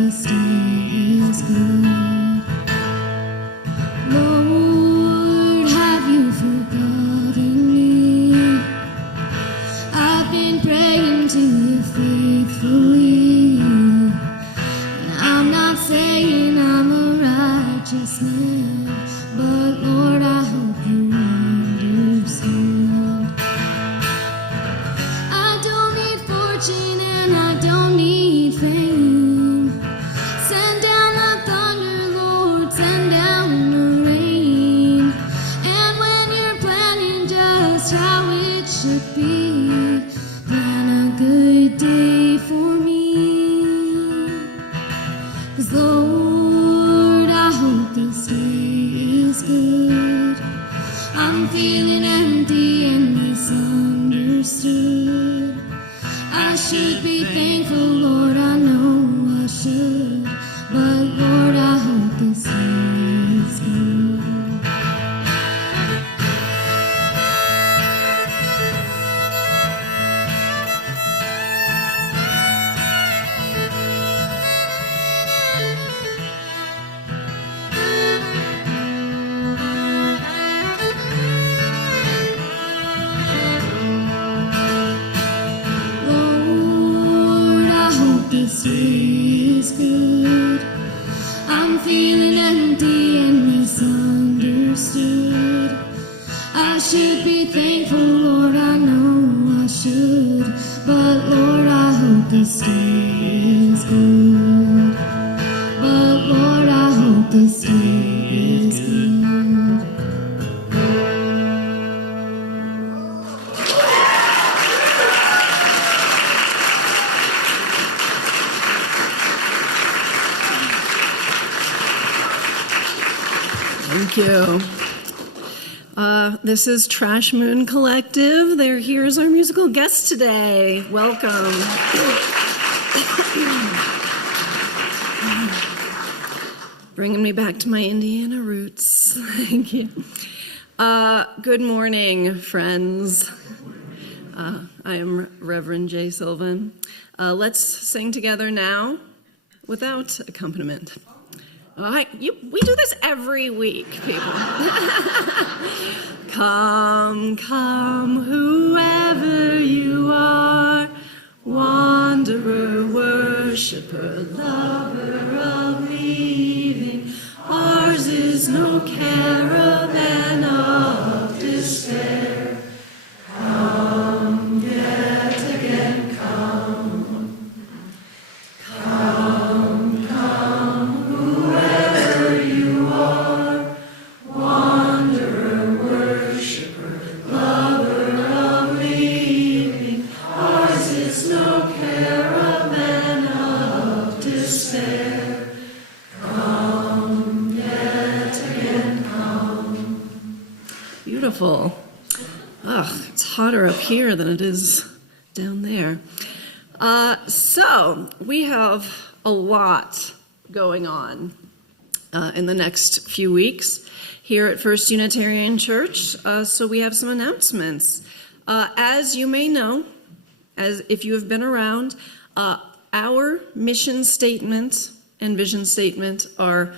this day is good. Lord, have you forgotten me? I've been praying to you faithfully, and I'm not saying I'm a righteous man, but Lord, I hope you understand. I don't need fortune and I don't need fame. Send down the thunder, Lord, send down the rain. And when you're planning just how it should be, plan a good day for me. 'Cause Lord, I hope this day is good. I'm feeling empty and misunderstood. I should be thankful, Lord, I know I should. But Lord, I hope this day is good. Lord, I hope this day is good. I'm feeling empty and misunderstood. I should be thankful, Lord, I know I should. But Lord, I hope this day is good. But Lord, I hope this day is good. Thank you. This is Trash Moon Collective. They're here as our musical guests today. Welcome. Bringing me back to my Indiana roots. Thank you. Good morning, friends. I am Reverend J. Sylvan. Let's sing together now without accompaniment. We do this every week, people. Come, come, whoever you are, wanderer, worshiper, lover of leaving. Ours is no caravan of despair. Come, yet again, come. Come, come, whoever you are, wanderer, worshiper, lover of leaving. Ours is no caravan of despair. Come, yet again, come. Beautiful. It's hotter up here than it is down there. So we have a lot going on in the next few weeks here at First Unitarian Church. So we have some announcements. As you may know, as if you have been around, our mission statement and vision statement are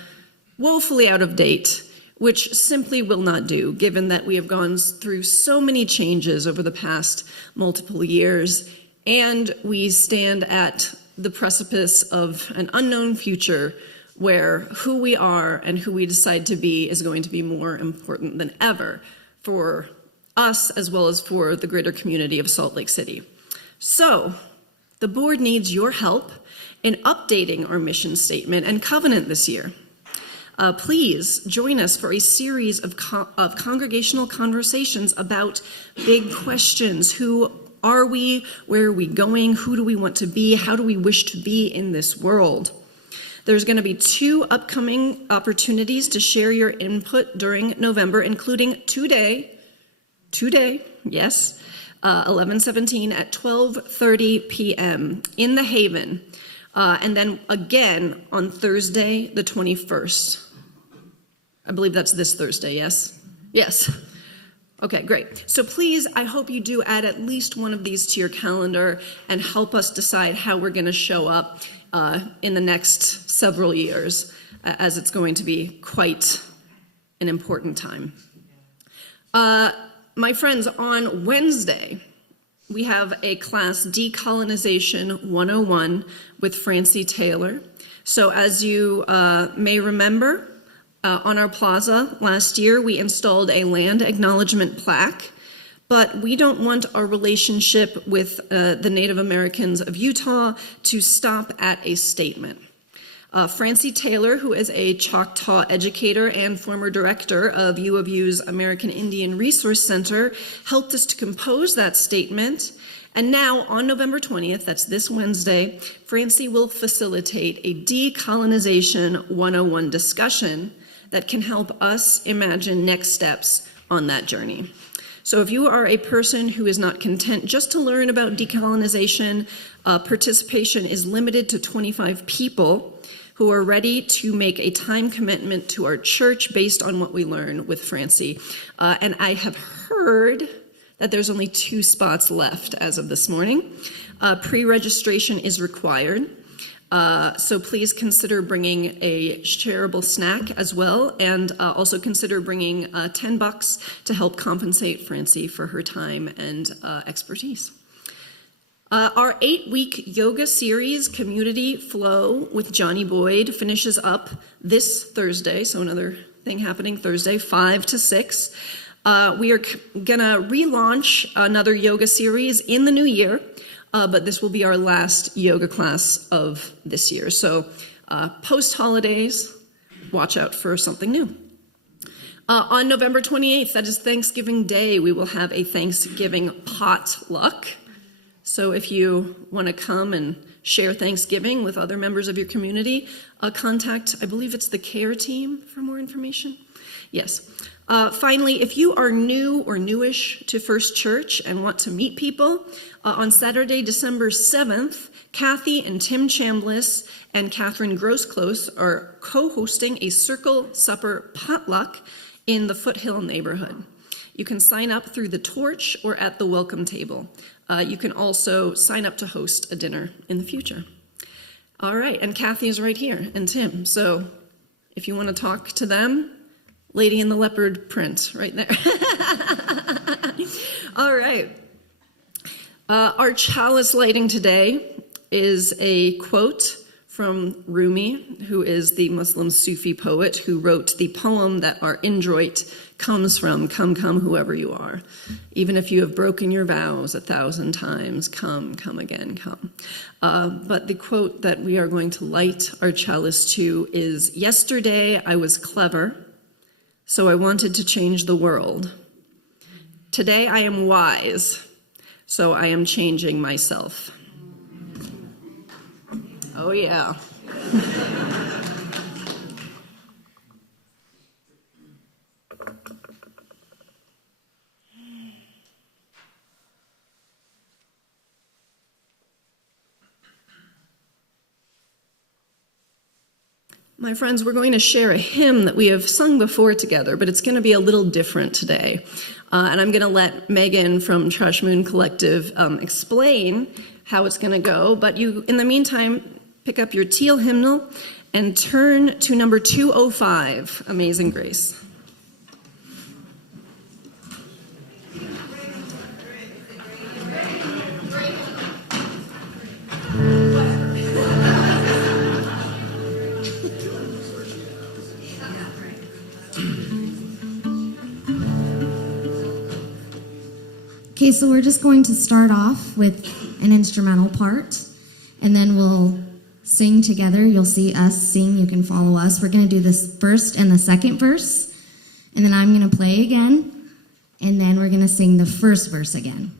woefully out of date, which simply will not do, given that we have gone through so many changes over the past multiple years, and we stand at the precipice of an unknown future where who we are and who we decide to be is going to be more important than ever for us as well as for the greater community of Salt Lake City. So the board needs your help in updating our mission statement and covenant this year. Please join us for a series of congregational conversations about big questions. Who are we? Where are we going? Who do we want to be? How do we wish to be in this world? There's going to be 2 upcoming opportunities to share your input during November, including today, yes, 11/17 at 12:30 p.m. in the Haven, and then again on Thursday, the 21st. I believe that's this Thursday, yes? Yes. Okay, great. So please, I hope you do add at least one of these to your calendar and help us decide how we're going to show up in the next several years, as it's going to be quite an important time. My friends, on Wednesday, we have a class, Decolonization 101, with Francie Taylor. So as you may remember, on our plaza last year, we installed a land acknowledgement plaque, but we don't want our relationship with the Native Americans of Utah to stop at a statement. Francie Taylor, who is a Choctaw educator and former director of U of U's American Indian Resource Center, helped us to compose that statement. And now, on November 20th, that's this Wednesday, Francie will facilitate a Decolonization 101 discussion that can help us imagine next steps on that journey. So if you are a person who is not content just to learn about decolonization, participation is limited to 25 people who are ready to make a time commitment to our church based on what we learn with Francie. And I have heard that there's only 2 spots left as of this morning. Pre-registration is required. So please consider bringing a shareable snack as well, and also consider bringing $10 to help compensate Francie for her time and expertise. Our 8-week yoga series, Community Flow with Johnny Boyd, finishes up this Thursday, so another thing happening Thursday, 5 to 6. We are gonna relaunch another yoga series in the new year, but this will be our last yoga class of this year. So post-holidays, watch out for something new. On November 28th, that is Thanksgiving Day, we will have a Thanksgiving potluck. So if you want to come and share Thanksgiving with other members of your community, contact, I believe it's the CARE team for more information. Yes. Finally, if you are new or newish to First Church and want to meet people, on Saturday, December 7th, Kathy and Tim Chambliss and Catherine Grossclose are co-hosting a Circle Supper potluck in the Foothill neighborhood. You can sign up through the torch or at the welcome table. You can also sign up to host a dinner in the future. All right, and Kathy is right here, and Tim. So if you want to talk to them, Lady in the Leopard print right there. All right. Our chalice lighting today is a quote from Rumi, who is the Muslim Sufi poet who wrote the poem that our Introit comes from, "Come, come, whoever you are. Even if you have broken your vows 1,000 times, come, come again, come." But the quote that we are going to light our chalice to is, "Yesterday I was clever, so I wanted to change the world. Today I am wise, so I am changing myself." Oh, yeah. My friends, we're going to share a hymn that we have sung before together, but it's going to be a little different today. And I'm going to let Megan from Trash Moon Collective explain how it's going to go. But you, in the meantime, pick up your teal hymnal and turn to number 205, Amazing Grace. Okay, so we're just going to start off with an instrumental part, and then we'll sing together. You'll see us sing. You can follow us. We're going to do this first and the second verse, and then I'm going to play again, and then we're going to sing the first verse again.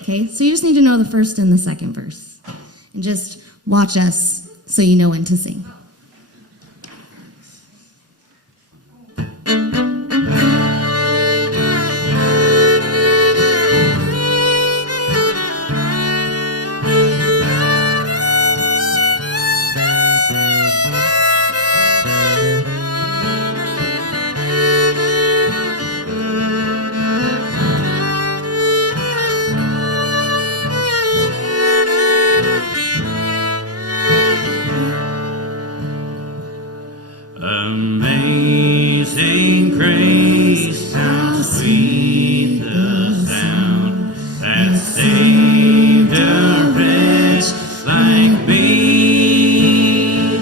Okay, so you just need to know the first and the second verse, and just watch us so you know when to sing. Amazing grace, how sweet the sound that saved a wretch like me.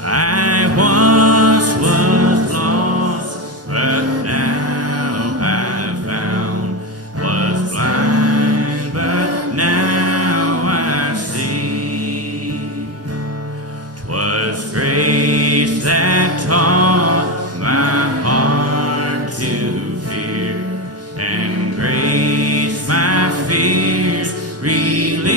I once was lost, but now I've found. Was blind, but now I see. 'Twas grace that taught my heart to fear, and grace my fears relieved.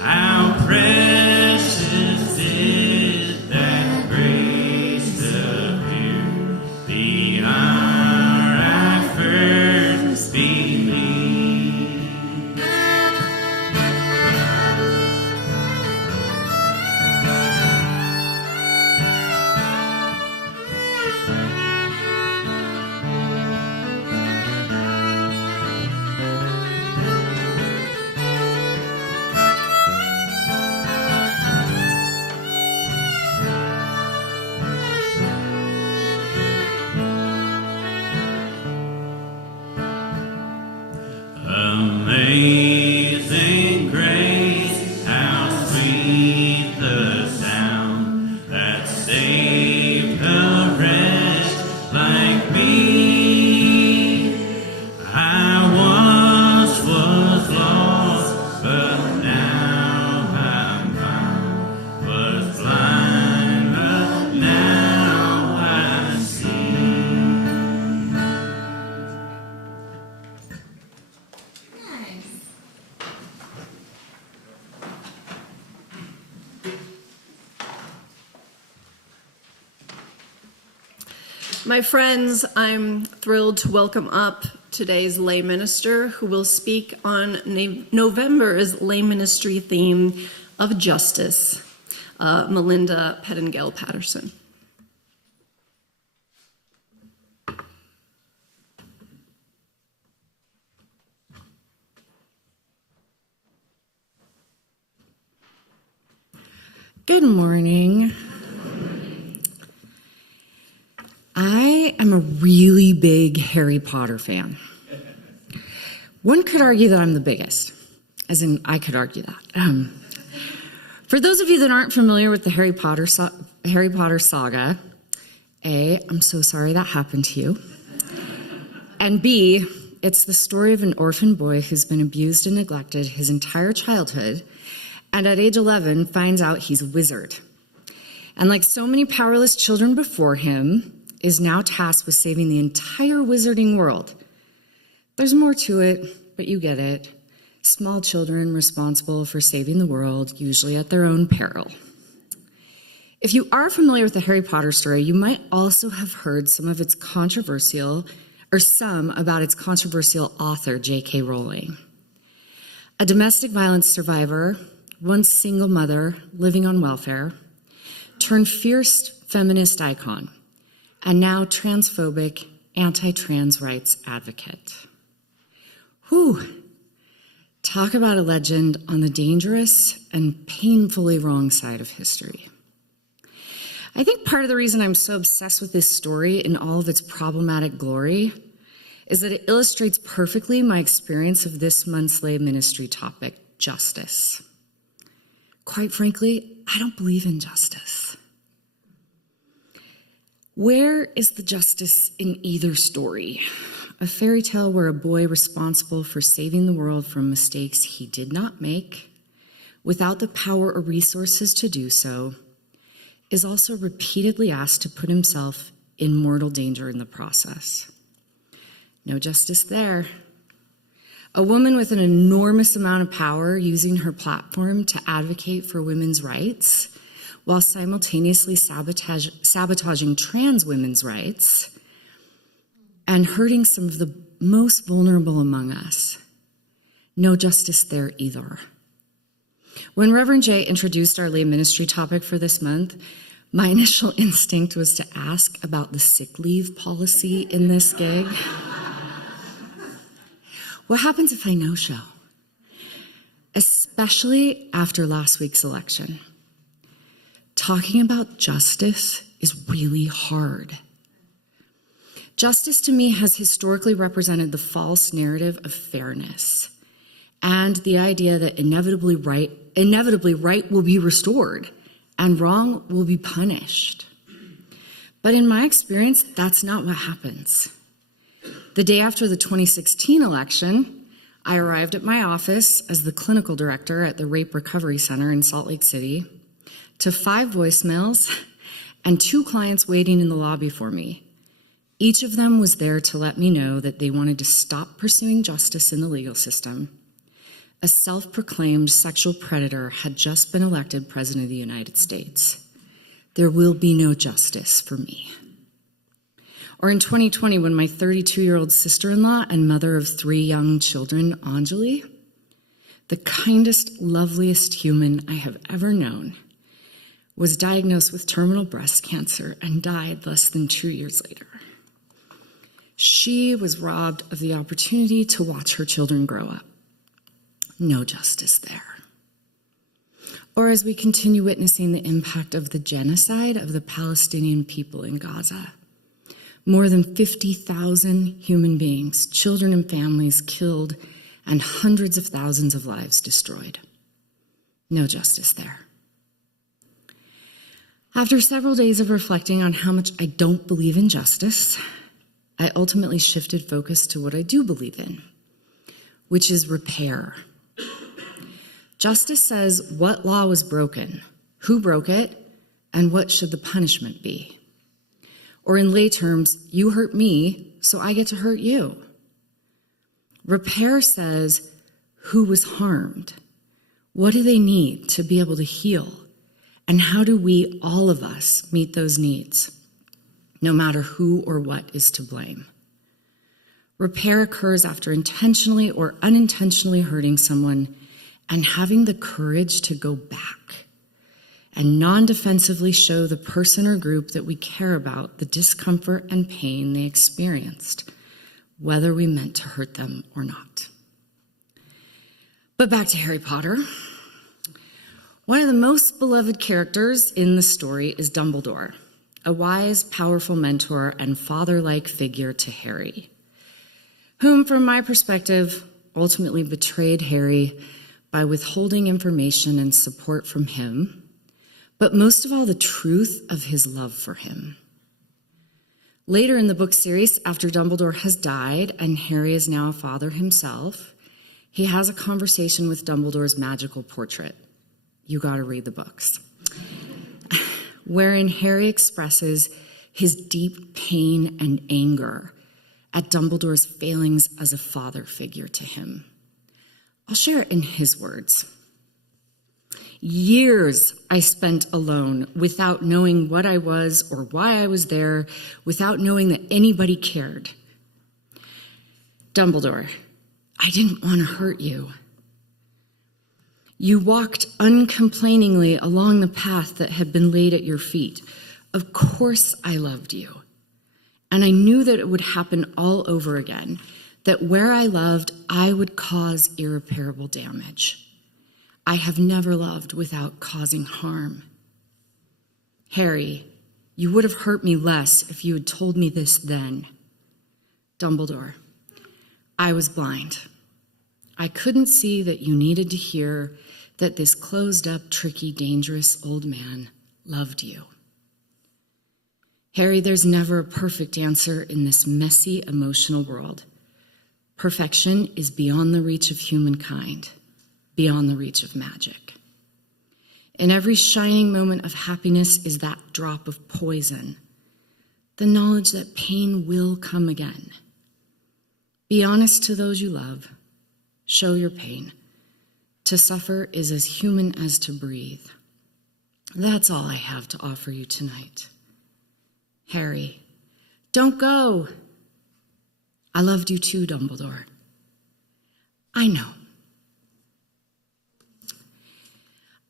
How precious did that grace appear the hour I first believed. Amazing grace, how sweet the sound that saved a wretch like me. I once was lost, but now I'm found. Was blind, but now I see. My friends, I'm thrilled to welcome up today's lay minister who will speak on November's lay ministry theme of justice, Melinda Pettingill-Patterson. Good morning. I am a really big Harry Potter fan. One could argue that I'm the biggest, as in I could argue that. For those of you that aren't familiar with the Harry Potter saga, A, I'm so sorry that happened to you. And B, it's the story of an orphan boy who's been abused and neglected his entire childhood, and at age 11 finds out he's a wizard. And like so many powerless children before him, is now tasked with saving the entire wizarding world. There's more to it, but you get it. Small children responsible for saving the world, usually at their own peril. If you are familiar with the Harry Potter story, you might also have heard some about its controversial author, JK Rowling. A domestic violence survivor, once single mother living on welfare, turned fierce feminist icon, and now transphobic, anti-trans rights advocate. Whew. Talk about a legend on the dangerous and painfully wrong side of history. I think part of the reason I'm so obsessed with this story in all of its problematic glory is that it illustrates perfectly my experience of this month's lay ministry topic, justice. Quite frankly, I don't believe in justice. Where is the justice in either story? A fairy tale where a boy responsible for saving the world from mistakes he did not make, without the power or resources to do so, is also repeatedly asked to put himself in mortal danger in the process. No justice there. A woman with an enormous amount of power using her platform to advocate for women's rights, while simultaneously sabotaging trans women's rights and hurting some of the most vulnerable among us. No justice there either. When Reverend Jay introduced our lay ministry topic for this month, my initial instinct was to ask about the sick leave policy in this gig. What happens if I no-show? Especially after last week's election. talking about justice is really hard. Justice to me has historically represented the false narrative of fairness and the idea that inevitably right will be restored and wrong will be punished. But in my experience, that's not what happens. The day after the 2016 election, I arrived at my office as the clinical director at the Rape Recovery Center in Salt Lake City to 5 voicemails and 2 clients waiting in the lobby for me. Each of them was there to let me know that they wanted to stop pursuing justice in the legal system. A self-proclaimed sexual predator had just been elected president of the United States. There will be no justice for me. Or in 2020, when my 32-year-old sister-in-law and mother of 3 young children, Anjali, the kindest, loveliest human I have ever known, was diagnosed with terminal breast cancer and died less than 2 years later. She was robbed of the opportunity to watch her children grow up. No justice there. Or as we continue witnessing the impact of the genocide of the Palestinian people in Gaza. More than 50,000 human beings, children and families killed, and hundreds of thousands of lives destroyed. No justice there. After several days of reflecting on how much I don't believe in justice, I ultimately shifted focus to what I do believe in, which is repair. Justice says what law was broken, who broke it, and what should the punishment be. Or in lay terms, you hurt me, so I get to hurt you. Repair says who was harmed, what do they need to be able to heal, and how do we, all of us, meet those needs, no matter who or what is to blame. Repair occurs after intentionally or unintentionally hurting someone and having the courage to go back and non-defensively show the person or group that we care about the discomfort and pain they experienced, whether we meant to hurt them or not. But back to Harry Potter. One of the most beloved characters in the story is Dumbledore, a wise, powerful mentor and father-like figure to Harry, whom, from my perspective, ultimately betrayed Harry by withholding information and support from him, but most of all, the truth of his love for him. Later in the book series, after Dumbledore has died and Harry is now a father himself, he has a conversation with Dumbledore's magical portrait. You gotta read the books. Wherein Harry expresses his deep pain and anger at Dumbledore's failings as a father figure to him. I'll share it in his words. Years I spent alone without knowing what I was or why I was there, without knowing that anybody cared. Dumbledore, I didn't want to hurt you. You walked uncomplainingly along the path that had been laid at your feet. Of course I loved you. And I knew that it would happen all over again, that where I loved, I would cause irreparable damage. I have never loved without causing harm. Harry, you would have hurt me less if you had told me this then. Dumbledore, I was blind. I couldn't see that you needed to hear that this closed-up, tricky, dangerous old man loved you. Harry, there's never a perfect answer in this messy, emotional world. Perfection is beyond the reach of humankind, beyond the reach of magic. In every shining moment of happiness is that drop of poison, the knowledge that pain will come again. Be honest to those you love. Show your pain. To suffer is as human as to breathe. That's all I have to offer you tonight. Harry, don't go. I loved you too, Dumbledore. I know.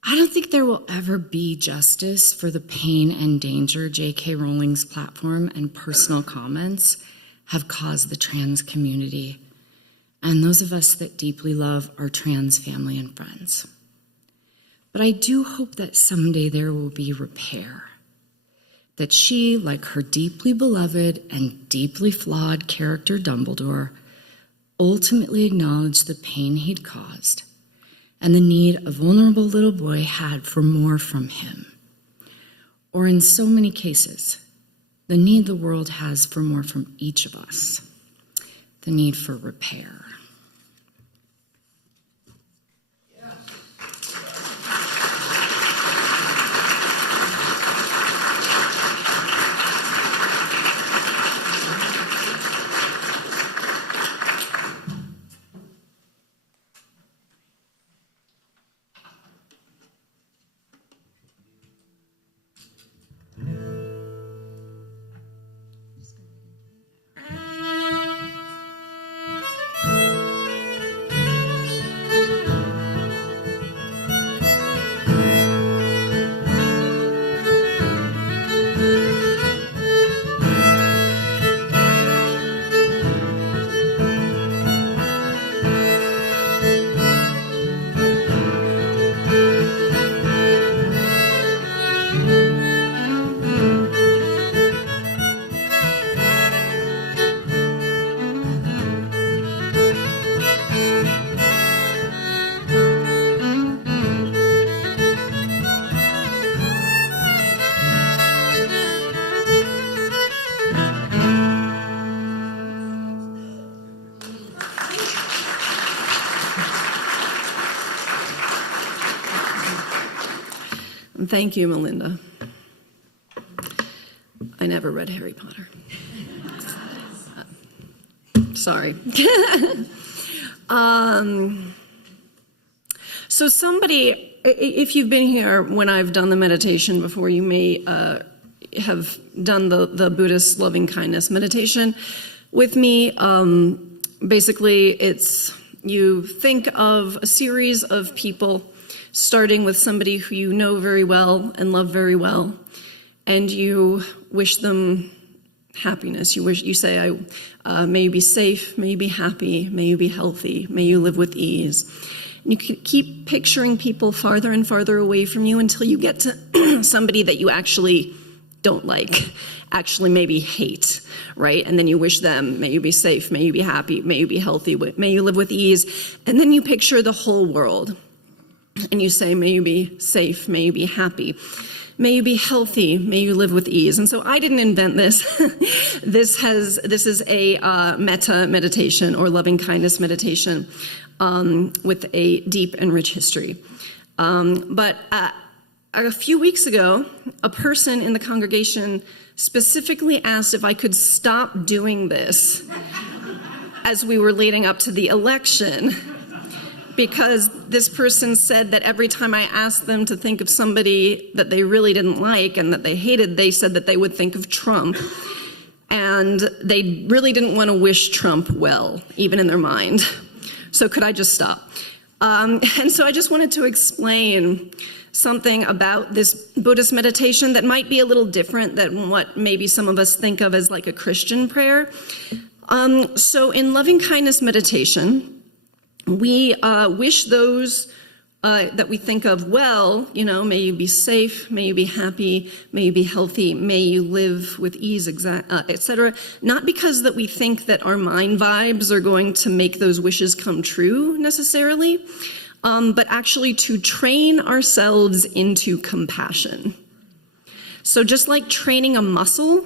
I don't think there will ever be justice for the pain and danger JK Rowling's platform and personal comments have caused the trans community and those of us that deeply love our trans family and friends. But But I do hope that someday there will be repair. That she, like her deeply beloved and deeply flawed character Dumbledore, ultimately acknowledged the pain he'd caused and the need a vulnerable little boy had for more from him. Or in so many cases, the need the world has for more from each of us, the need for repair. Thank you, Melinda. I never read Harry Potter. Sorry. So somebody, if you've been here when I've done the meditation before, you may have done the Buddhist loving kindness meditation with me. Basically, it's you think of a series of people, starting with somebody who you know very well and love very well, and you wish them happiness. You say, may you be safe, may you be happy, may you be healthy, may you live with ease. And you can keep picturing people farther and farther away from you until you get to somebody that you actually don't like, actually maybe hate, right? And then you wish them, may you be safe, may you be happy, may you be healthy, may you live with ease. And then you picture the whole world. And you say, may you be safe, may you be happy, may you be healthy, may you live with ease. And so I didn't invent this. This is a metta meditation or loving kindness meditation with a deep and rich history. But a few weeks ago, a person in the congregation specifically asked if I could stop doing this as we were leading up to the election. Because this person said that every time I asked them to think of somebody that they really didn't like and that they hated, they said that they would think of Trump. And they really didn't want to wish Trump well, even in their mind. So could I just stop? And so I just wanted to explain something about this Buddhist meditation that might be a little different than what maybe some of us think of as like a Christian prayer. So in loving kindness meditation, we wish those that we think of well, may you be safe, may you be happy, may you be healthy, may you live with ease, etc. Not because that we think that our mind vibes are going to make those wishes come true necessarily, but actually to train ourselves into compassion. So just like training a muscle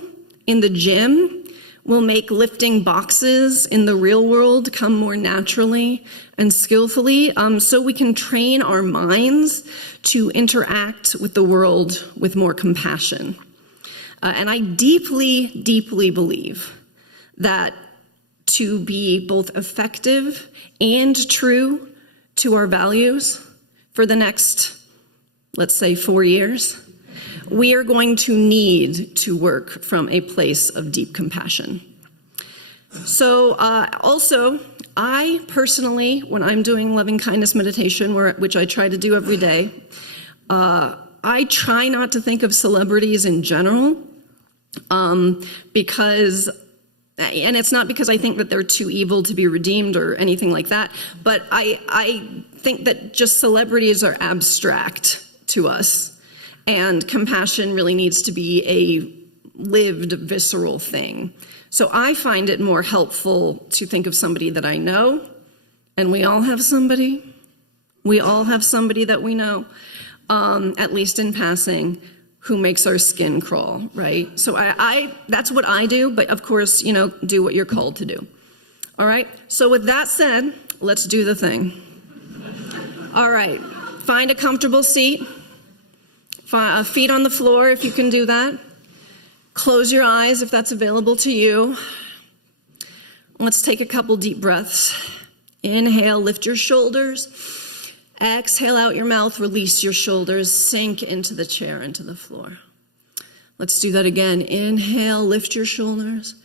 in the gym will make lifting boxes in the real world come more naturally and skillfully, so we can train our minds to interact with the world with more compassion. And I deeply, deeply believe that to be both effective and true to our values for the next, let's say, 4 years, we are going to need to work from a place of deep compassion. So also, I personally, when I'm doing loving kindness meditation, which I try to do every day, I try not to think of celebrities in general, because, and it's not because I think that they're too evil to be redeemed or anything like that, but I think that just celebrities are abstract. to us. And compassion really needs to be a lived, visceral thing. So I find it more helpful to think of somebody that I know, and we all have somebody. We all have somebody that we know, at least in passing, who makes our skin crawl, right? So that's what I do, but of course, do what you're called to do. All right? So with that said, let's do the thing. All right. Find a comfortable seat. Feet on the floor if you can do that. Close your eyes if that's available to you. Let's take a couple deep breaths. Inhale, lift your shoulders. Exhale out your mouth, release your shoulders, sink into the chair, into the floor. Let's do that again. Inhale, lift your shoulders.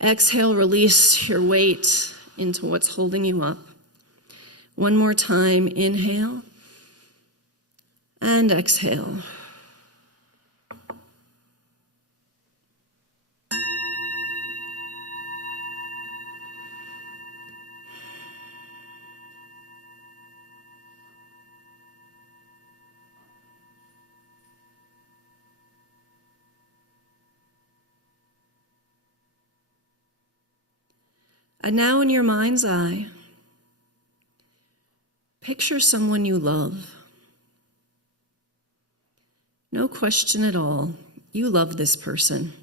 Exhale, release your weight into what's holding you up. One more time, inhale and exhale. And now in your mind's eye, picture someone you love. No question at all, you love this person.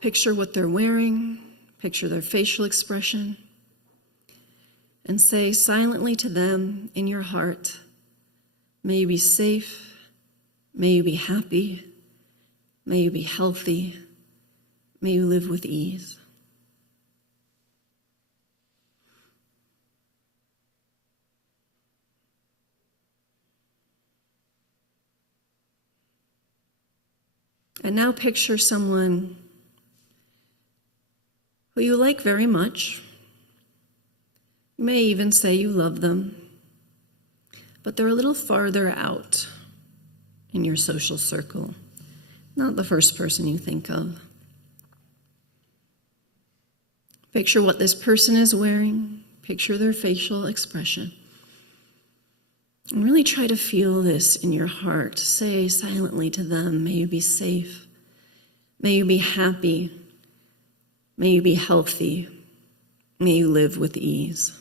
Picture what they're wearing, picture their facial expression, and say silently to them in your heart, may you be safe, may you be happy, may you be healthy, may you live with ease. And now picture someone who you like very much. You may even say you love them, but they're a little farther out in your social circle, not the first person you think of. Picture what this person is wearing, picture their facial expression. And really try to feel this in your heart. Say silently to them, may you be safe, may you be happy, may you be healthy, may you live with ease.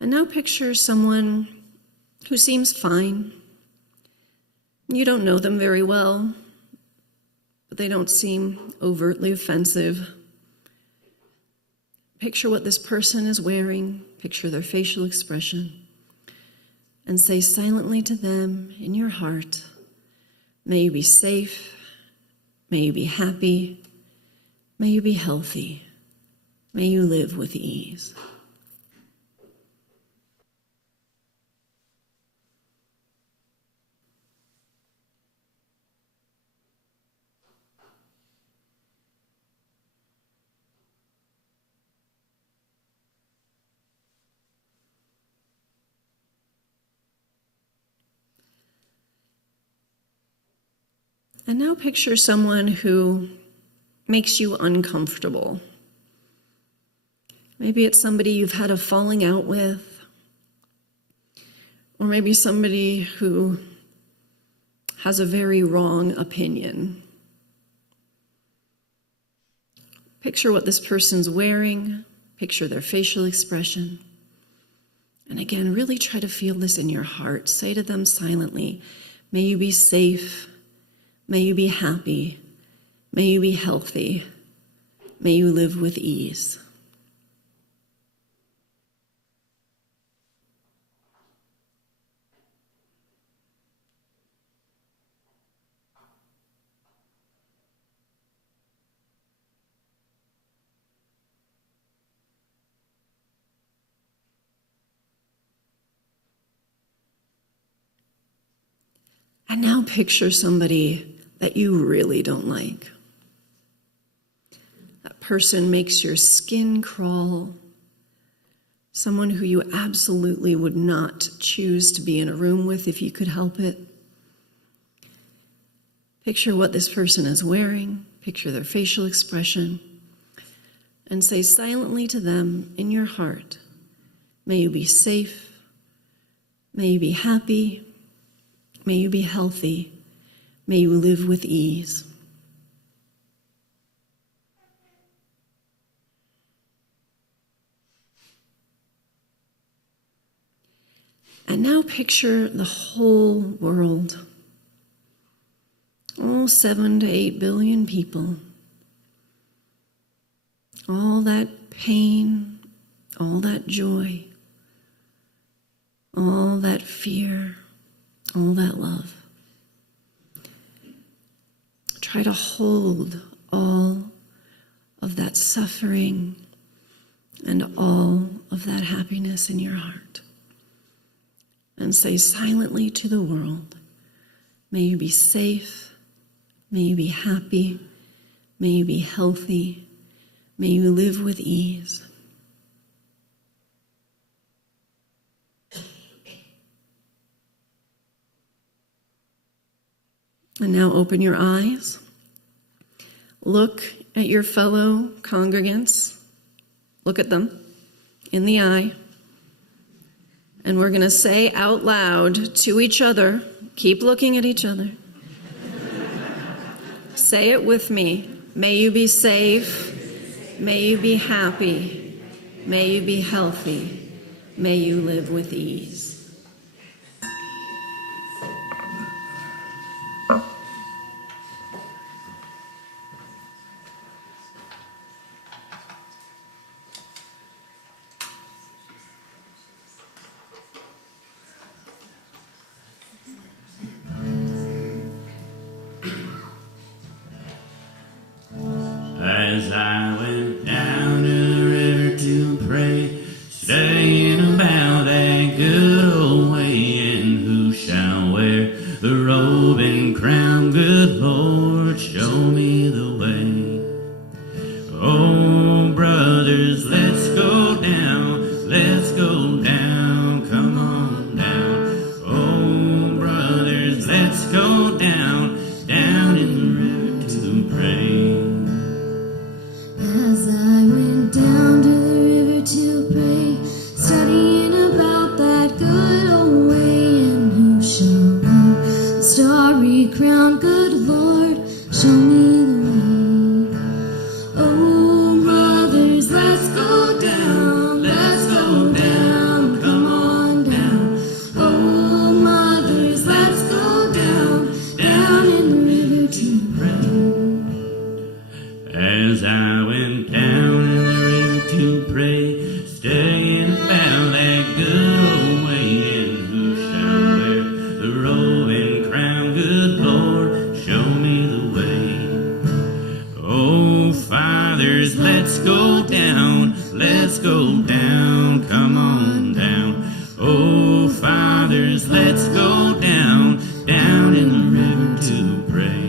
And now picture someone who seems fine. You don't know them very well, but they don't seem overtly offensive. Picture what this person is wearing, picture their facial expression, and say silently to them in your heart, may you be safe, may you be happy, may you be healthy, may you live with ease. And now picture someone who makes you uncomfortable. Maybe it's somebody you've had a falling out with, or maybe somebody who has a very wrong opinion. Picture what this person's wearing, picture their facial expression. And again, really try to feel this in your heart. Say to them silently, may you be safe, may you be happy, may you be healthy, may you live with ease. And now picture somebody that you really don't like. That person makes your skin crawl. Someone who you absolutely would not choose to be in a room with if you could help it. Picture what this person is wearing, picture their facial expression, and say silently to them in your heart, may you be safe, may you be happy, may you be healthy, may you live with ease. And now picture the whole world. 7 to 8 billion people. All that pain, all that joy, all that fear, all that love. Try to hold all of that suffering and all of that happiness in your heart. And say silently to the world, may you be safe, may you be happy, may you be healthy, may you live with ease. And now open your eyes. Look at your fellow congregants. Look at them in the eye. And we're going to say out loud to each other, keep looking at each other. Say it with me. May you be safe. May you be happy. May you be healthy. May you live with ease. As I went down to the river to pray, staying about that good old way, and who shall wear the robe and crown? Good Lord, show me the way. Oh, brothers, let's go down, come on down. Oh, brothers, let's go down in the river to pray. As I went down to the river to pray, studying about that good old way, and who shall wear the starry crown? Good Lord, show me the way. Oh, brothers, let's go down, come on down. Oh, mothers, let's go down in the river to pray. As I went down in the river to pray, staying about that good old way, and who shall wear the robe and crown? Good Lord, show me the way. Oh, fathers, let's go down, come on down. Oh, fathers, let's go down in the river to pray.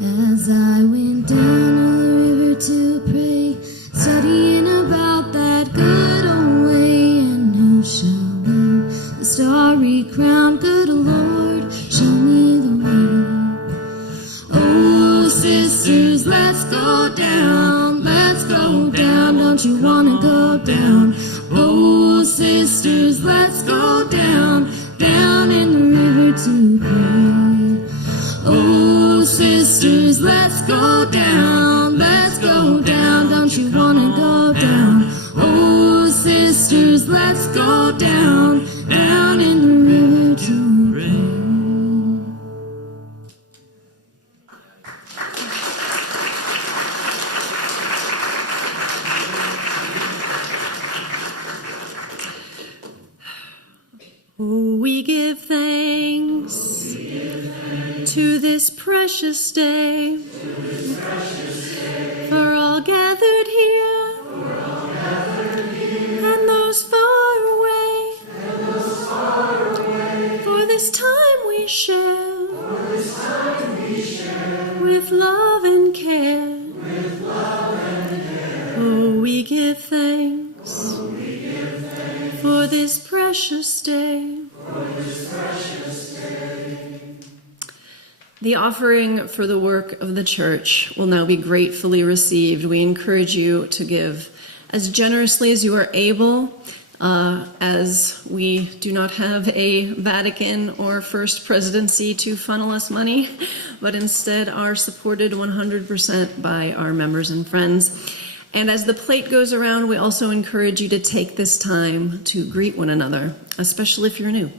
As I went down the river to pray, studying about that good old way, and who shall wear the starry crown? Good Lord, show me the way. Oh, sisters, let's go down, don't you want to go down? Oh, sisters, let's go down in the river to pray. Oh, sisters, let's go down, don't you want to go down? Oh, sisters, let's go down in the river to pray. Oh, we give thanks to this precious day, for all gathered here, and those far away, for this time we share, with love and care. Oh, we give thanks for this precious day. The offering for the work of the church will now be gratefully received. We encourage you to give as generously as you are able, as we do not have a Vatican or First Presidency to funnel us money, but instead are supported 100% by our members and friends. And as the plate goes around, we also encourage you to take this time to greet one another, especially if you're new.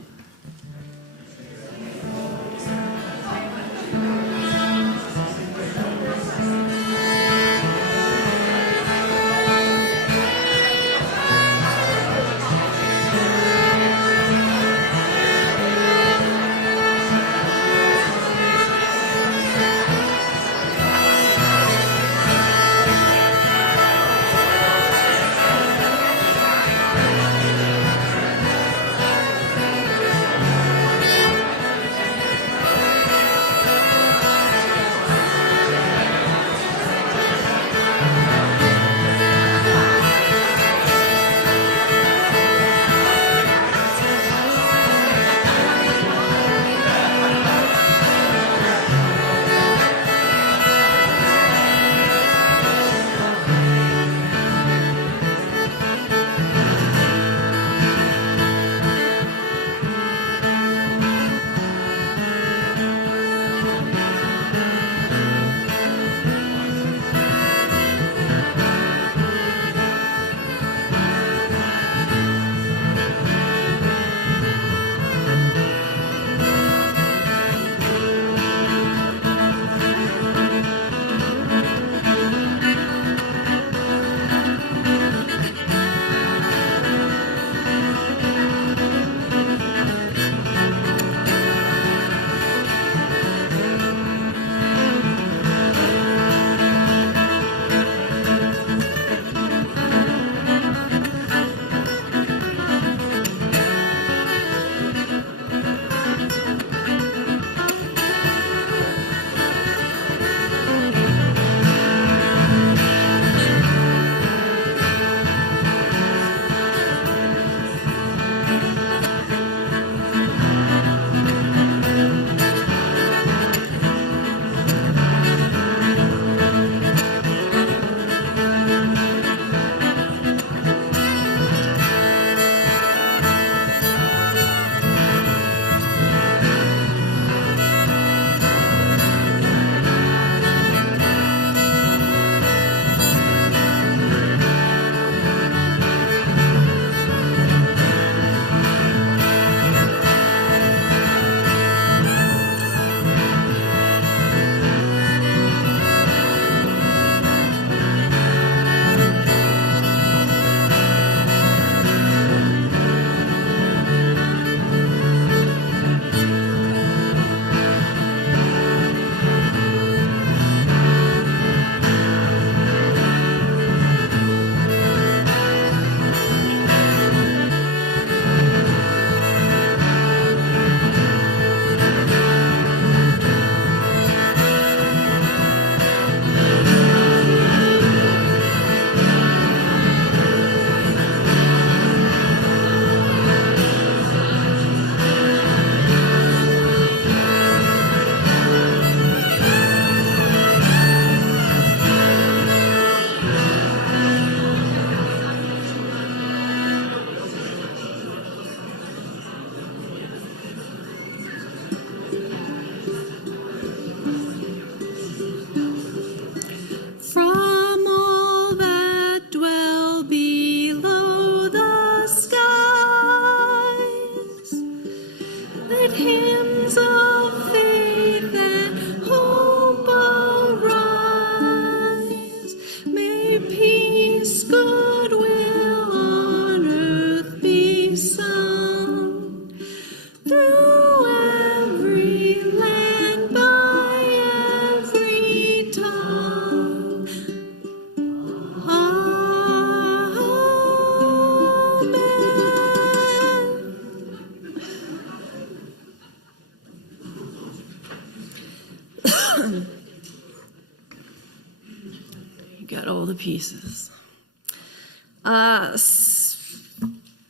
Got all the pieces.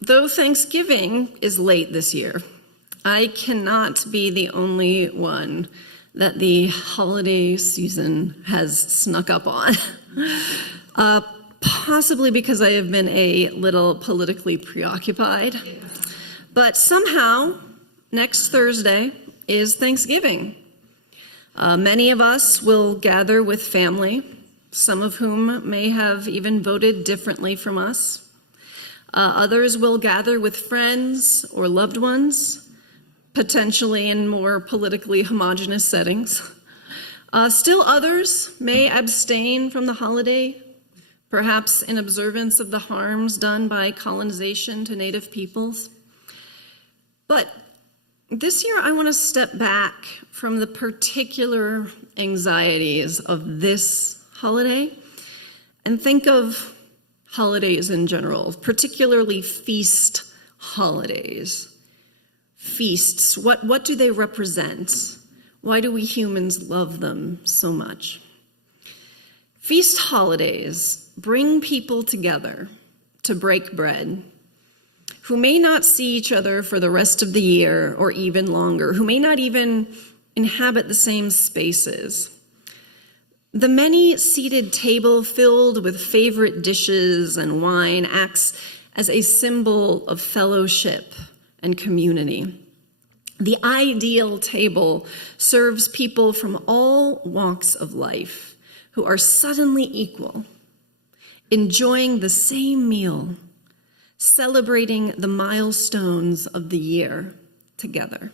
Though Thanksgiving is late this year, I cannot be the only one that the holiday season has snuck up on. Possibly because I have been a little politically preoccupied. But somehow, next Thursday is Thanksgiving. Many of us will gather with family, some of whom may have even voted differently from us. Others will gather with friends or loved ones, potentially in more politically homogenous settings. Still others may abstain from the holiday, perhaps in observance of the harms done by colonization to Native peoples. But this year I want to step back from the particular anxieties of this holiday and think of holidays in general, particularly feast holidays. Feasts, what do they represent? Why do we humans love them so much? Feast holidays bring people together to break bread, who may not see each other for the rest of the year or even longer, who may not even inhabit the same spaces. The many-seated table filled with favorite dishes and wine acts as a symbol of fellowship and community. The ideal table serves people from all walks of life who are suddenly equal, enjoying the same meal, celebrating the milestones of the year together.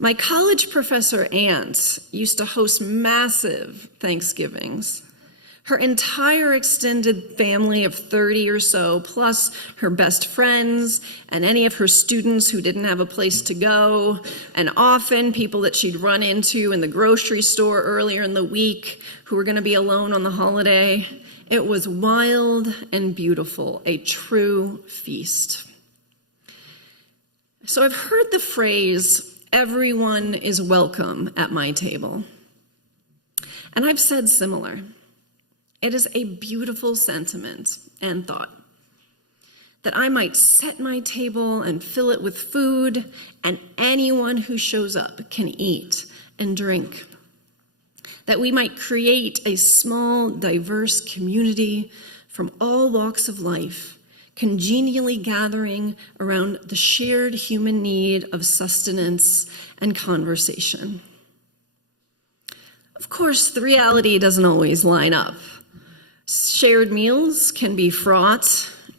My college professor aunt used to host massive Thanksgivings. Her entire extended family of 30 or so, plus her best friends and any of her students who didn't have a place to go, and often people that she'd run into in the grocery store earlier in the week who were going to be alone on the holiday. It was wild and beautiful, a true feast. So I've heard the phrase, "Everyone is welcome at my table." And I've said similar. It is a beautiful sentiment and thought that I might set my table and fill it with food, and anyone who shows up can eat and drink. That we might create a small, diverse community from all walks of life, congenially gathering around the shared human need of sustenance and conversation. Of course, the reality doesn't always line up. Shared meals can be fraught,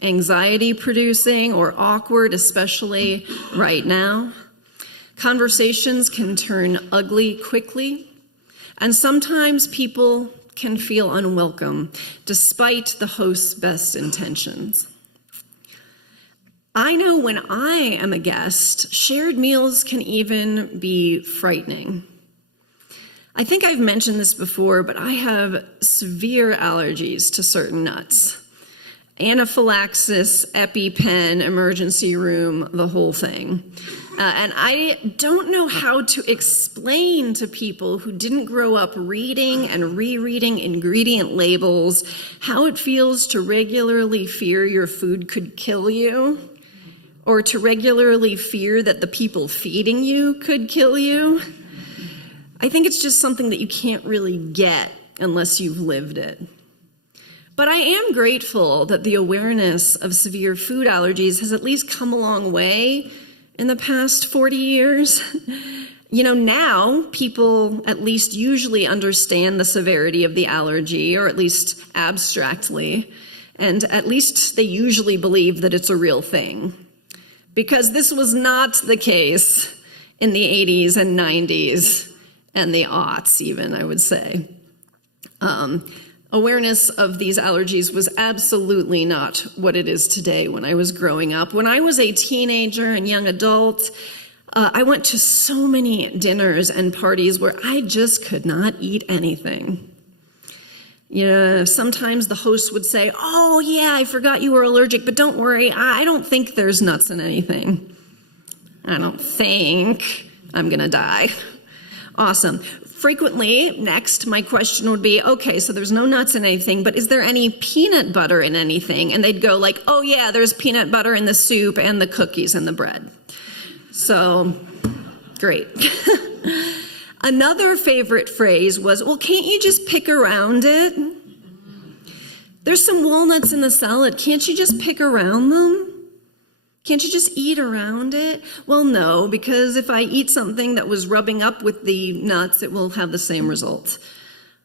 anxiety-producing, or awkward, especially right now. Conversations can turn ugly quickly, and sometimes people can feel unwelcome, despite the host's best intentions. I know when I am a guest, shared meals can even be frightening. I think I've mentioned this before, but I have severe allergies to certain nuts. Anaphylaxis, EpiPen, emergency room, the whole thing. And I don't know how to explain to people who didn't grow up reading and rereading ingredient labels how it feels to regularly fear your food could kill you, or to regularly fear that the people feeding you could kill you. I think it's just something that you can't really get unless you've lived it. But I am grateful that the awareness of severe food allergies has at least come a long way in the past 40 years. You know, now people at least usually understand the severity of the allergy, or at least abstractly, and at least they usually believe that it's a real thing. Because this was not the case in the 80s and 90s. And the aughts even, I would say. Awareness of these allergies was absolutely not what it is today when I was growing up. When I was a teenager and young adult, I went to so many dinners and parties where I just could not eat anything. You know, sometimes the host would say, "Oh yeah, I forgot you were allergic, but don't worry, I don't think there's nuts in anything. I don't think I'm gonna die." Awesome. Frequently, next, my question would be, okay, so there's no nuts in anything, but is there any peanut butter in anything? And they'd go like, "Oh yeah, there's peanut butter in the soup and the cookies and the bread." So, great. Another favorite phrase was, well, can't you just pick around it? There's some walnuts in the salad. Can't you just pick around them? Can't you just eat around it? Well, no, because if I eat something that was rubbing up with the nuts, it will have the same result.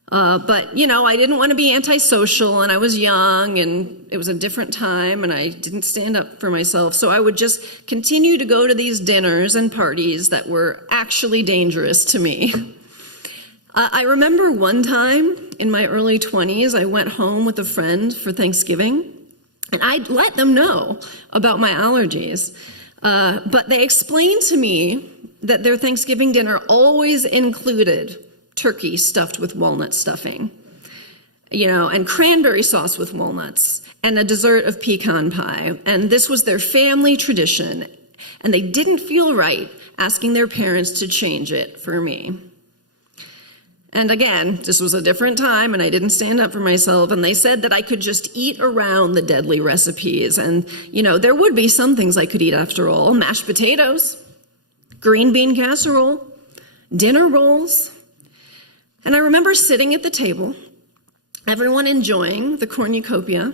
But, I didn't want to be antisocial, and I was young, and it was a different time, and I didn't stand up for myself. So I would just continue to go to these dinners and parties that were actually dangerous to me. I remember one time in my early 20s, I went home with a friend for Thanksgiving, and I'd let them know about my allergies. But they explained to me that their Thanksgiving dinner always included turkey stuffed with walnut stuffing, and cranberry sauce with walnuts, and a dessert of pecan pie. And this was their family tradition, and they didn't feel right asking their parents to change it for me. And again, this was a different time, and I didn't stand up for myself, and they said that I could just eat around the deadly recipes. And, there would be some things I could eat after all. Mashed potatoes, green bean casserole, dinner rolls. And I remember sitting at the table, everyone enjoying the cornucopia,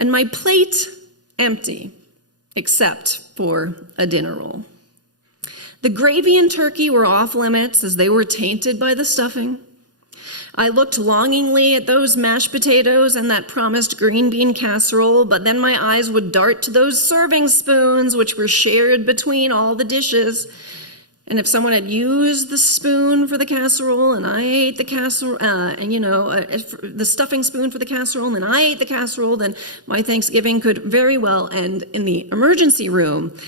and my plate empty, except for a dinner roll. The gravy and turkey were off limits as they were tainted by the stuffing. I looked longingly at those mashed potatoes and that promised green bean casserole, but then my eyes would dart to those serving spoons, which were shared between all the dishes. And if someone had used the spoon for the casserole and I ate the casserole, the stuffing spoon for the casserole and I ate the casserole, then my Thanksgiving could very well end in the emergency room.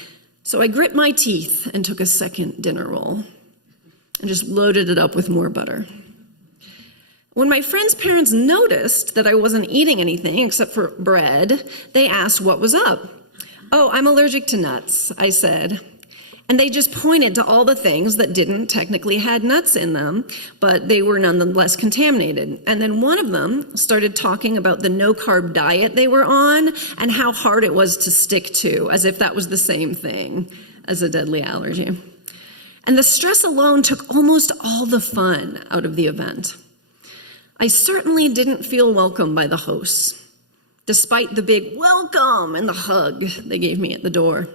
So I grit my teeth and took a second dinner roll and just loaded it up with more butter. When my friend's parents noticed that I wasn't eating anything except for bread, they asked what was up. "Oh, I'm allergic to nuts," I said. And they just pointed to all the things that didn't technically had nuts in them, but they were nonetheless contaminated. And then one of them started talking about the no-carb diet they were on and how hard it was to stick to, as if that was the same thing as a deadly allergy. And the stress alone took almost all the fun out of the event. I certainly didn't feel welcome by the hosts, despite the big welcome and the hug they gave me at the door.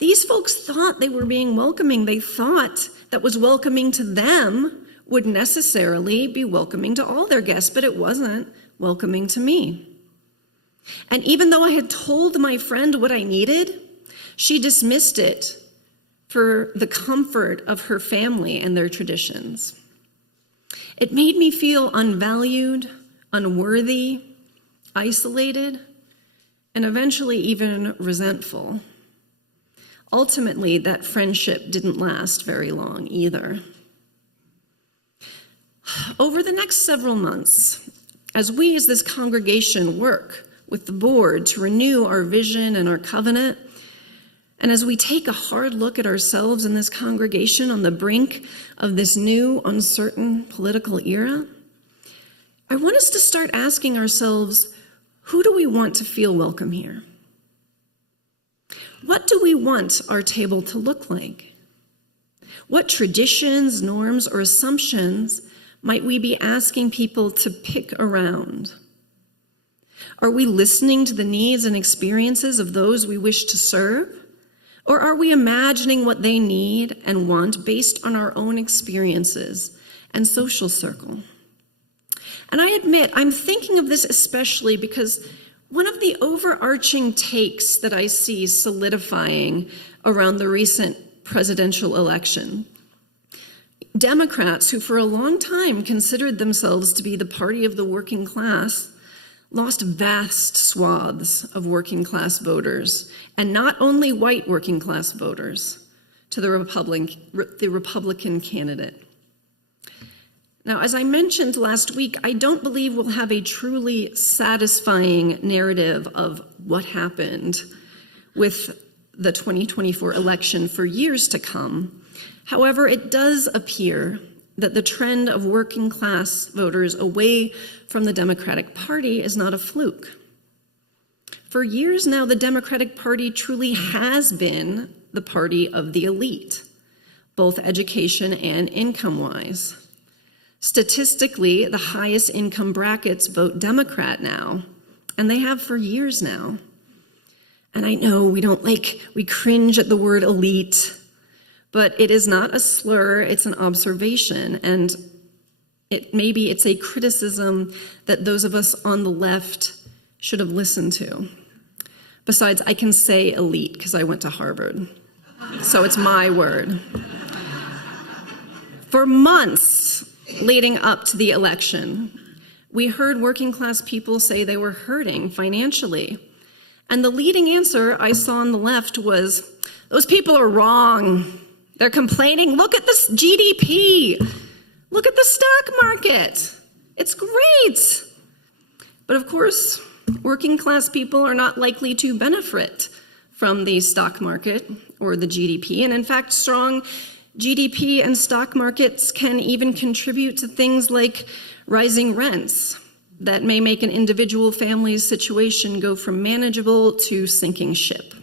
These folks thought they were being welcoming. They thought that was welcoming to them would necessarily be welcoming to all their guests, but it wasn't welcoming to me. And even though I had told my friend what I needed, she dismissed it for the comfort of her family and their traditions. It made me feel unvalued, unworthy, isolated, and eventually even resentful. Ultimately, that friendship didn't last very long either. Over the next several months, as we as this congregation work with the board to renew our vision and our covenant, and as we take a hard look at ourselves in this congregation on the brink of this new, uncertain political era, I want us to start asking ourselves, who do we want to feel welcome here? What do we want our table to look like? What traditions, norms, or assumptions might we be asking people to pick around? Are we listening to the needs and experiences of those we wish to serve? Or are we imagining what they need and want based on our own experiences and social circle? And I admit, I'm thinking of this especially because one of the overarching takes that I see solidifying around the recent presidential election, Democrats who for a long time considered themselves to be the party of the working class, lost vast swaths of working class voters, and not only white working class voters, to the Republican candidate. Now, as I mentioned last week, I don't believe we'll have a truly satisfying narrative of what happened with the 2024 election for years to come. However, it does appear that the trend of working class voters away from the Democratic Party is not a fluke. For years now, the Democratic Party truly has been the party of the elite, both education and income-wise. Statistically, the highest income brackets vote Democrat now, and they have for years now. And I know we cringe at the word elite, but it is not a slur, it's an observation, and maybe it's a criticism that those of us on the left should have listened to. Besides, I can say elite because I went to Harvard, so it's my word. For months leading up to the election, we heard working class people say they were hurting financially. And the leading answer I saw on the left was, those people are wrong. They're complaining. Look at this GDP. Look at the stock market. It's great. But of course, working class people are not likely to benefit from the stock market or the GDP. And in fact, strong GDP and stock markets can even contribute to things like rising rents that may make an individual family's situation go from manageable to sinking ship.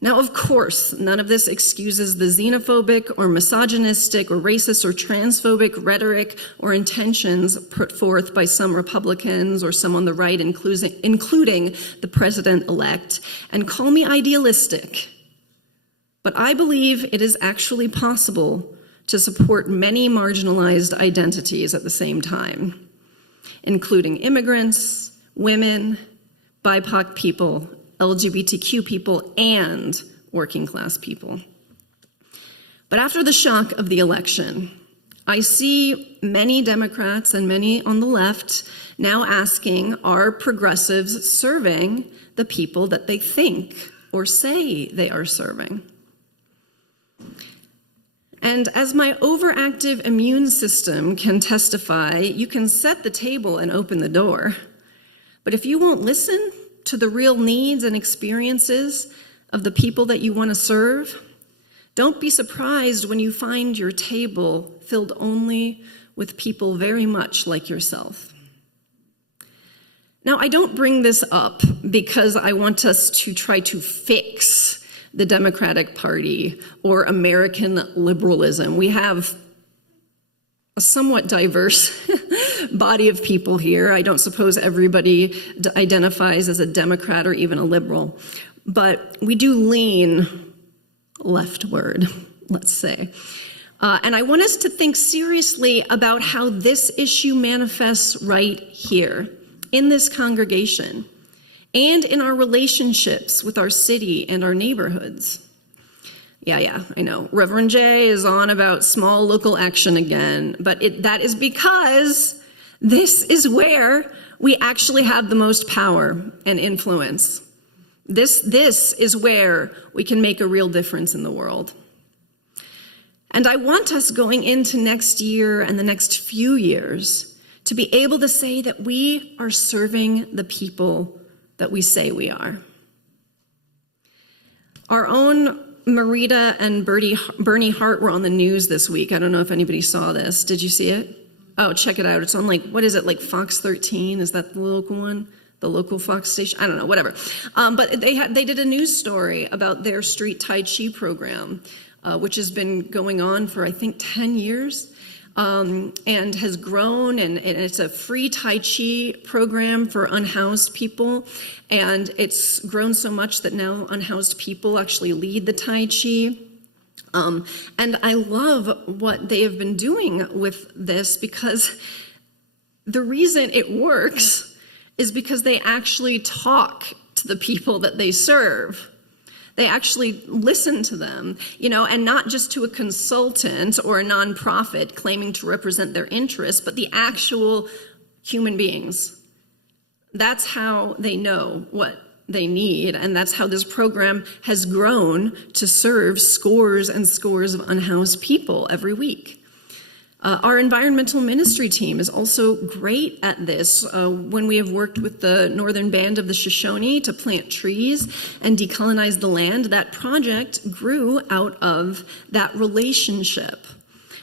Now, of course, none of this excuses the xenophobic or misogynistic or racist or transphobic rhetoric or intentions put forth by some Republicans or some on the right, including the president-elect. And call me idealistic, but I believe it is actually possible to support many marginalized identities at the same time, including immigrants, women, BIPOC people, LGBTQ people, and working class people. But after the shock of the election, I see many Democrats and many on the left now asking, are progressives serving the people that they think or say they are serving? And as my overactive immune system can testify, you can set the table and open the door. But if you won't listen to the real needs and experiences of the people that you want to serve, don't be surprised when you find your table filled only with people very much like yourself. Now, I don't bring this up because I want us to try to fix the Democratic Party or American liberalism. We have a somewhat diverse body of people here. I don't suppose everybody identifies as a Democrat or even a liberal, but we do lean leftward, let's say. And I want us to think seriously about how this issue manifests right here in this congregation and in our relationships with our city and our neighborhoods. Yeah, I know. Reverend J is on about small local action again, but that is because this is where we actually have the most power and influence. This is where we can make a real difference in the world. And I want us going into next year and the next few years to be able to say that we are serving the people that we say we are. Our own Marita and Bernie Hart were on the news this week. I don't know if anybody saw this. Did you see it? Oh, check it out. It's on what is it, Fox 13? Is that the local one? The local Fox station? I don't know, whatever. But they did a news story about their street Tai Chi program, which has been going on for, I think, 10 years. And has grown, and it's a free Tai Chi program for unhoused people, and it's grown so much that now unhoused people actually lead the Tai Chi. And I love what they have been doing with this, because the reason it works is because they actually talk to the people that they serve. They actually listen to them, and not just to a consultant or a nonprofit claiming to represent their interests, but the actual human beings. That's how they know what they need, and that's how this program has grown to serve scores and scores of unhoused people every week. Our environmental ministry team is also great at this. When we have worked with the Northern Band of the Shoshone to plant trees and decolonize the land, that project grew out of that relationship.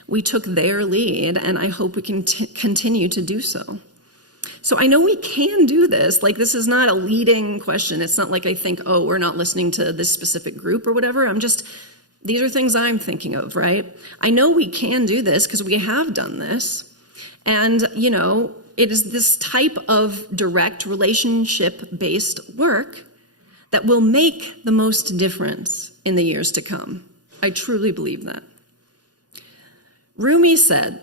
We took their lead, and I hope we can continue to do so. So I know we can do this. This is not a leading question. It's not like I think, oh, we're not listening to this specific group or whatever. I'm just These are things I'm thinking of, right? I know we can do this because we have done this. And, it is this type of direct relationship-based work that will make the most difference in the years to come. I truly believe that. Rumi said,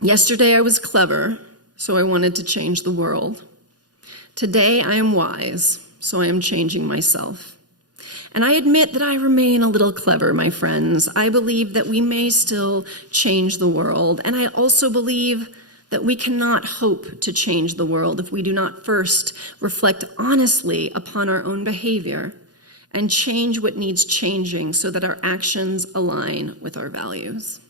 "Yesterday I was clever, so I wanted to change the world. Today I am wise, so I am changing myself." And I admit that I remain a little clever, my friends. I believe that we may still change the world. And I also believe that we cannot hope to change the world if we do not first reflect honestly upon our own behavior and change what needs changing so that our actions align with our values.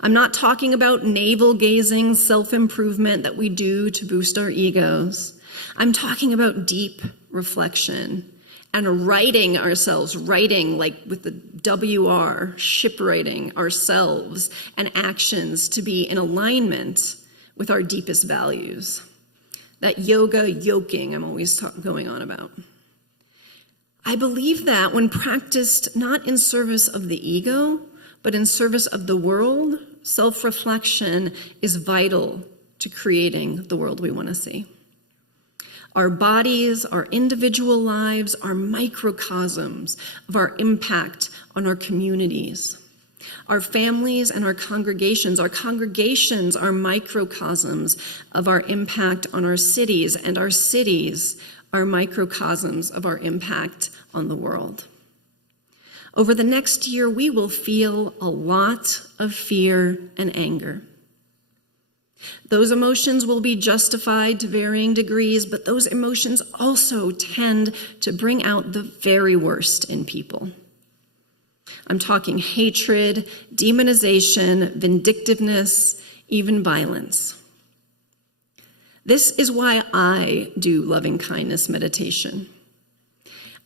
I'm not talking about navel-gazing self-improvement that we do to boost our egos. I'm talking about deep reflection and writing like with the WR, shipwriting ourselves and actions to be in alignment with our deepest values. That yoga yoking I'm always going on about. I believe that when practiced not in service of the ego, but in service of the world, self-reflection is vital to creating the world we want to see. Our bodies, our individual lives are microcosms of our impact on our communities. Our families and our congregations are microcosms of our impact on our cities, and our cities are microcosms of our impact on the world. Over the next year, we will feel a lot of fear and anger. Those emotions will be justified to varying degrees, but those emotions also tend to bring out the very worst in people. I'm talking hatred, demonization, vindictiveness, even violence. This is why I do loving kindness meditation.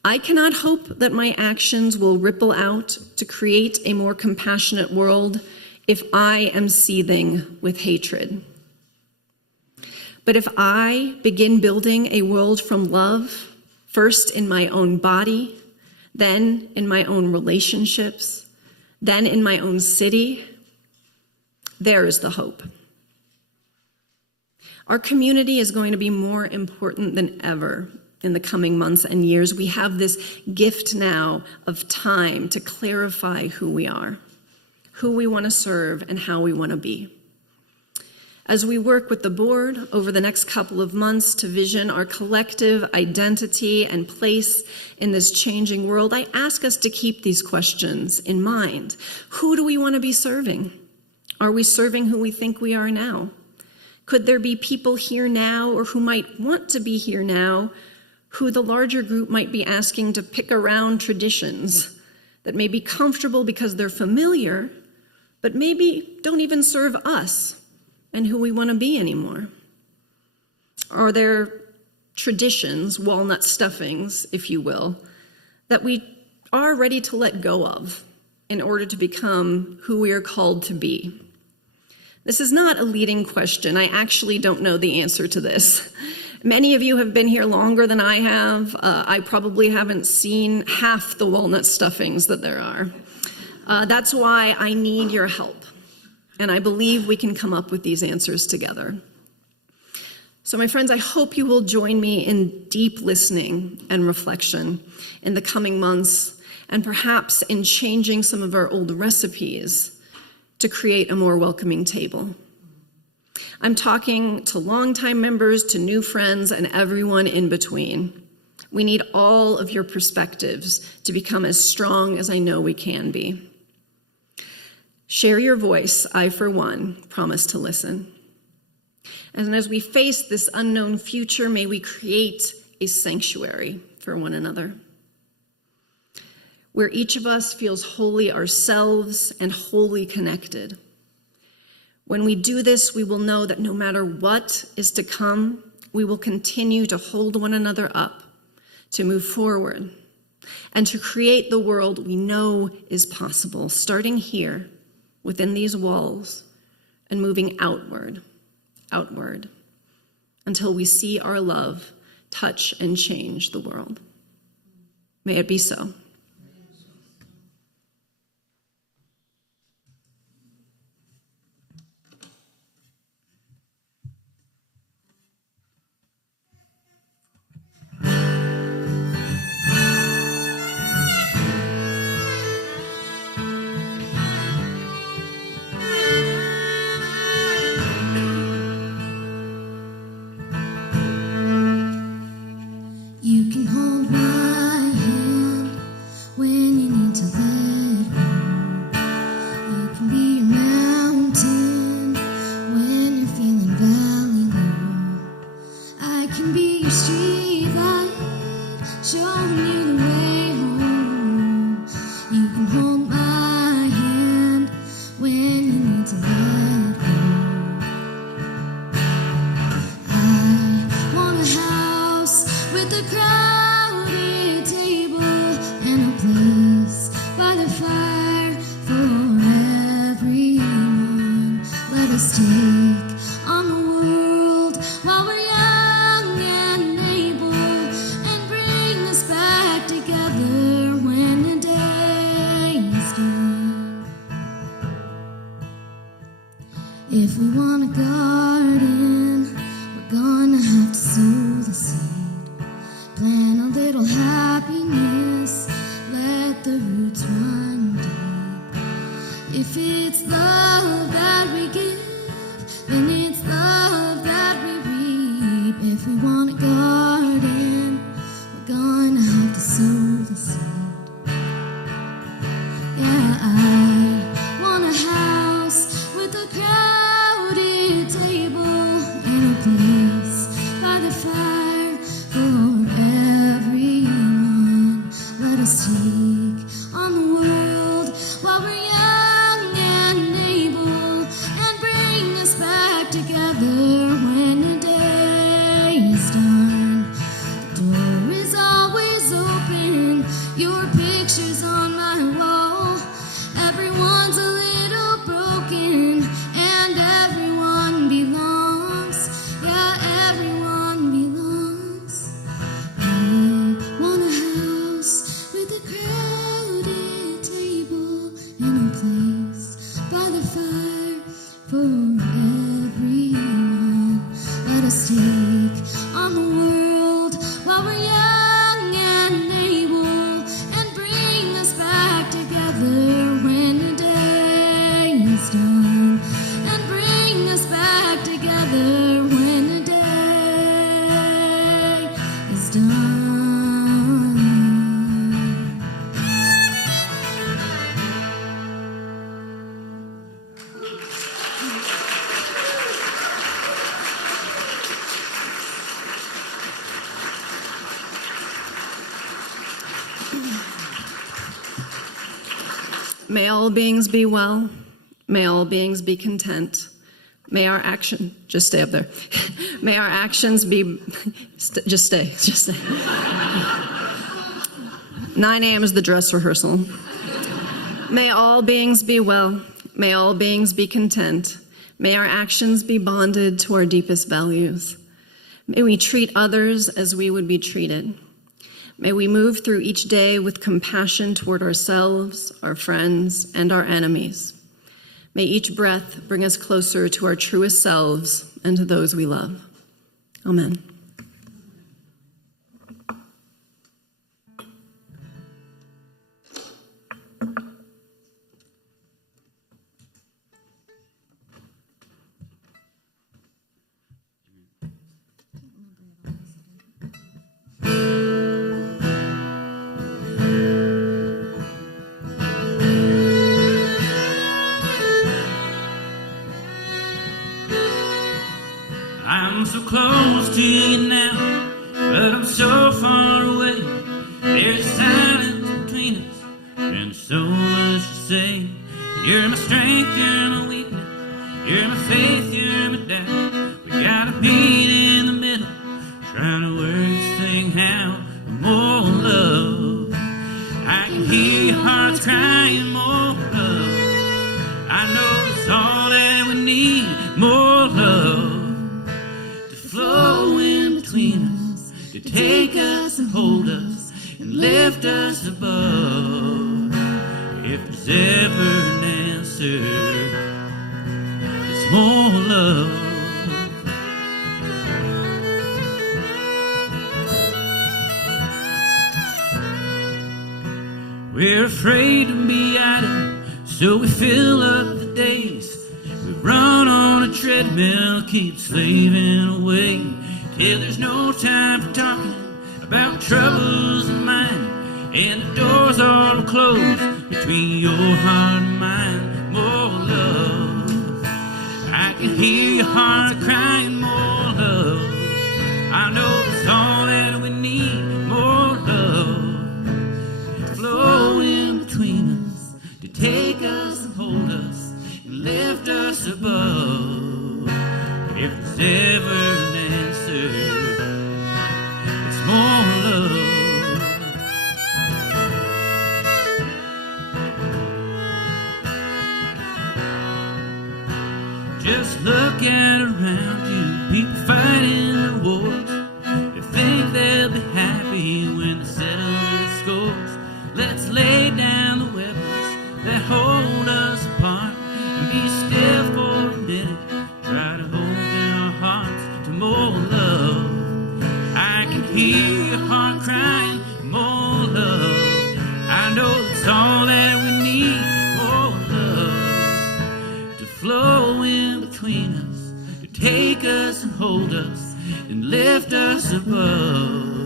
I cannot hope that my actions will ripple out to create a more compassionate world if I am seething with hatred. But if I begin building a world from love, first in my own body, then in my own relationships, then in my own city, there is the hope. Our community is going to be more important than ever in the coming months and years. We have this gift now of time to clarify who we are, who we want to serve, and how we want to be. As we work with the board over the next couple of months to vision our collective identity and place in this changing world, I ask us to keep these questions in mind. Who do we want to be serving? Are we serving who we think we are now? Could there be people here now or who might want to be here now who the larger group might be asking to pick around traditions that may be comfortable because they're familiar, but maybe don't even serve us and who we want to be anymore? Are there traditions, walnut stuffings, if you will, that we are ready to let go of in order to become who we are called to be? This is not a leading question. I actually don't know the answer to this. Many of you have been here longer than I have. I probably haven't seen half the walnut stuffings that there are. That's why I need your help. And I believe we can come up with these answers together. So my friends, I hope you will join me in deep listening and reflection in the coming months, and perhaps in changing some of our old recipes to create a more welcoming table. I'm talking to longtime members, to new friends, and everyone in between. We need all of your perspectives to become as strong as I know we can be. Share your voice. I, for one, promise to listen. And as we face this unknown future, may we create a sanctuary for one another, where each of us feels wholly ourselves and wholly connected. When we do this, we will know that no matter what is to come, we will continue to hold one another up, to move forward, and to create the world we know is possible, starting here, within these walls, and moving outward, until we see our love touch and change the world. May it be so. us take on the world while we're young and able, and bring us back together when the day is done. If we want a garden, we're gonna have to sow the seed, plant a little happiness, let the roots run deep. If it's love that we give, then it's love that we reap. If we want a garden, we're gonna have to sow the seed. Yeah, I want a house with a crowded table and a place by the fire for everyone. Let us take on the world while we're young and able, and bring us back together when the day is done. The door is always open, your picture's on my wall. Everyone's a little broken, and everyone belongs. Yeah, everyone belongs. I want a house with a crowded table and a place by the fire for everyone. Let us take on the world while we're young and able, and bring us back together when the day is done, and bring us back together when the day is done. May all beings be well. May all beings be content. May our action, just stay up there. May our actions be, just stay. 9 a.m. is the dress rehearsal. May all beings be well. May all beings be content. May our actions be bonded to our deepest values. May we treat others as we would be treated. May we move through each day with compassion toward ourselves, our friends, and our enemies. May each breath bring us closer to our truest selves and to those we love. Amen. I'm so close to you now, but I'm so far away. There's silence between us and so much to say. You're my strength, you're my weakness, you're my faith, you're my doubt. We gotta meet in the middle, trying to work this thing out for more love. I can hear your hearts crying, more love. I know it's all that we need, more love. Flow in between us, to take us and hold us and lift us above. If there's ever an answer, it's more love. We're afraid to be idle, so we fill up the days. We run on a treadmill, keep slaving away, till there's no time for talking about troubles of mine, and the doors are closed between your heart and mine. More love. I can hear your heart crying, more love. I know it's all that we need, more love. Flow in between us, to take us and hold us and lift us above. If there's ever an answer, it's more love. Just looking around you, people fighting the wars. They think they'll be happy when they settle the scores. Let's lay down the weapons that hold us apart and be still for a minute. Try to open our hearts to more love. I can hear your heart crying, more love. I know it's all that we need, more love. To flow in between us, to take us and hold us and lift us above.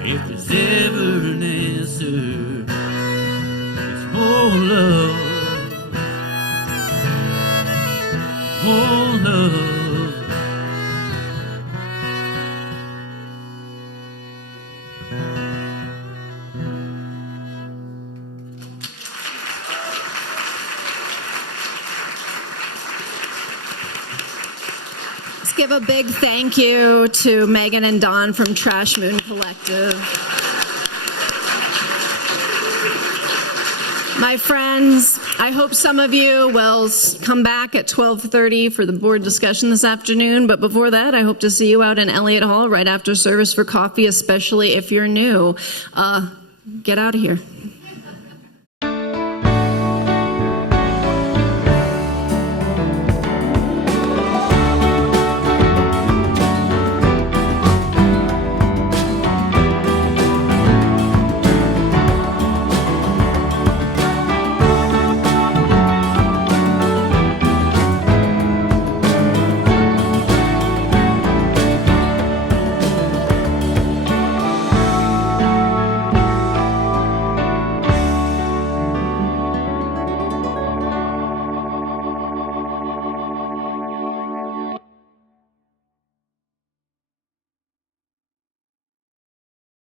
If there's ever an answer, it's more love. More love. Let's give a big thank you to Megan and Don from Trash Moon Collective. My friends, I hope some of you will come back at 12:30 for the board discussion this afternoon. But before that, I hope to see you out in Elliott Hall right after service for coffee, especially if you're new. Get out of here.